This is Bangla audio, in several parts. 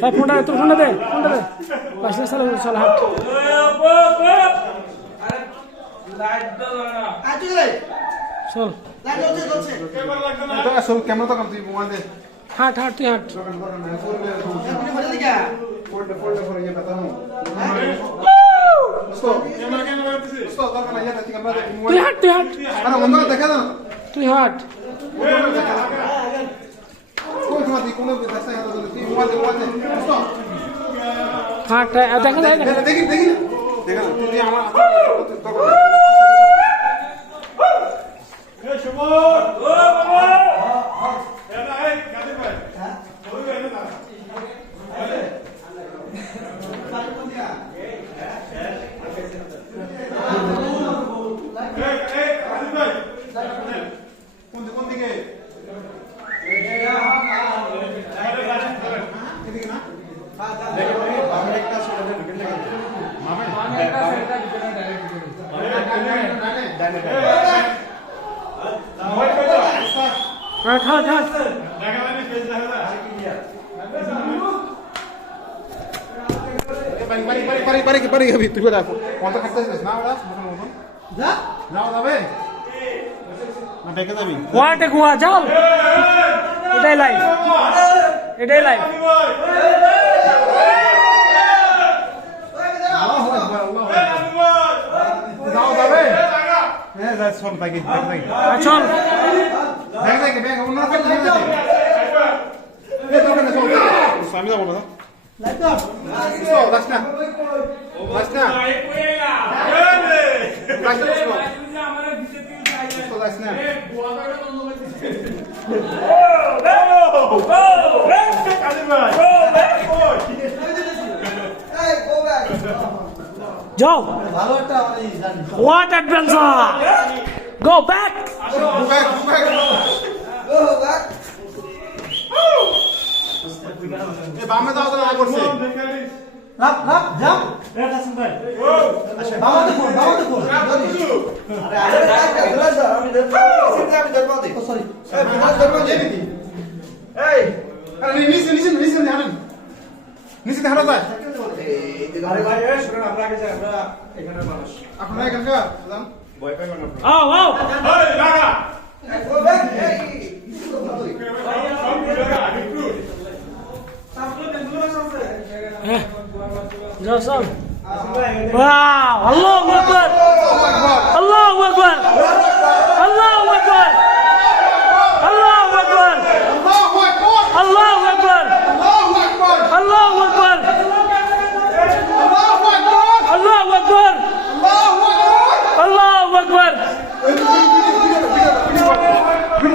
সাই ফোনটা তোর ফোনটা দে ফোনটা দে লাইট চালু চল হাট চল। ক্যামেরা তো তুই মোবাইল দে হাট। হাট তুই হাট ফোল্ড ফোল্ড করে ইয়ে কথা তুই হাট। তুই হাট। আরে বন্ধ করে দেখা দাও তুই হাট। কোন সময় দি কোন রাস্তা হাতে ধরে তুই মোবাইল দে মোবাইল দে স্টপ হাট দেখা যায় দেখা দেখি দেখি দেখা ওরা মতন মতন যা যাও যাবে না ডেকে যাবি হোয়াট এ গুহা চল এটাই লাইভ এটাই লাইভ যাও যাবে হ্যাঁ যা শোন থাকি থাকি চল। আমি যাব না দাস না চল দাস না যাও হোয়াট অ্যাডভেঞ্চার গো ব্যাক বামে যাও তো না করছে লাভ লাভ জাম বাবাতে ফোন বাবাতে ফোন আরে আরে গ্লাস দাও আমি ধরবো সিধে আমি ধরবো দে সরি এই গ্লাস ধরবো দে এই আরে নিচে হারা যায় আরে ভাই এই শুনুন আমরা আগে যাই আমরা এখানে মানুষ। আপনারা এখানকার? যান আও আও। এই গো ব্যাক এই কিছু কথা তুই হ্যাঁ যাও চল ওয়াও আল্লাহু আকবার আল্লাহু আকবার আল্লাহু আকবার আল্লাহু আকবার আল্লাহু আকবার আল্লাহু আকবার আল্লাহু আল্লাহু আকবার আকবার আল্লাহু আল্লাহু আকবার আকবার আল্লাহু আকবার আল্লাহু আকবার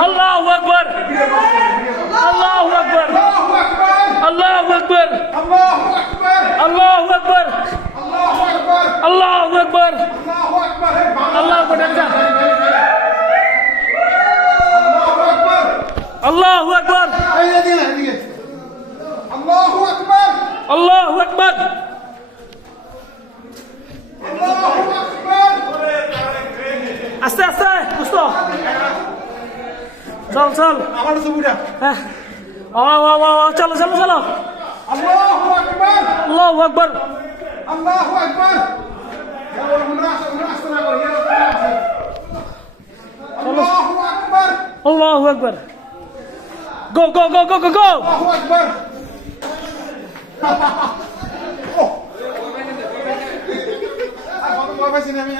আল্লাহু আকবার আল্লাহু আকবার আল্লাহু আকবার আল্লাহু আকবার আল্লাহু আল্লাহু আকবার আকবার হে বাবা ডাক্তার আল্লাহু আল্লাহু আকবার আকবার এই এদিকে না এদিকে আল্লাহু আকবার আল্লাহু আকবার আল্লাহু আকবার আস্তে আস্তে বুঝত চল চল আমার ছবিটা হ্যাঁ আও আও আও আও, চলো চলো চলো আল্লাহু আকবার আল্লাহু আকবার আল্লাহু আকবার ইয়া ইয়া গো গো গো গো গো গো আল্লাহু আকবার বড় পাইছি না আমি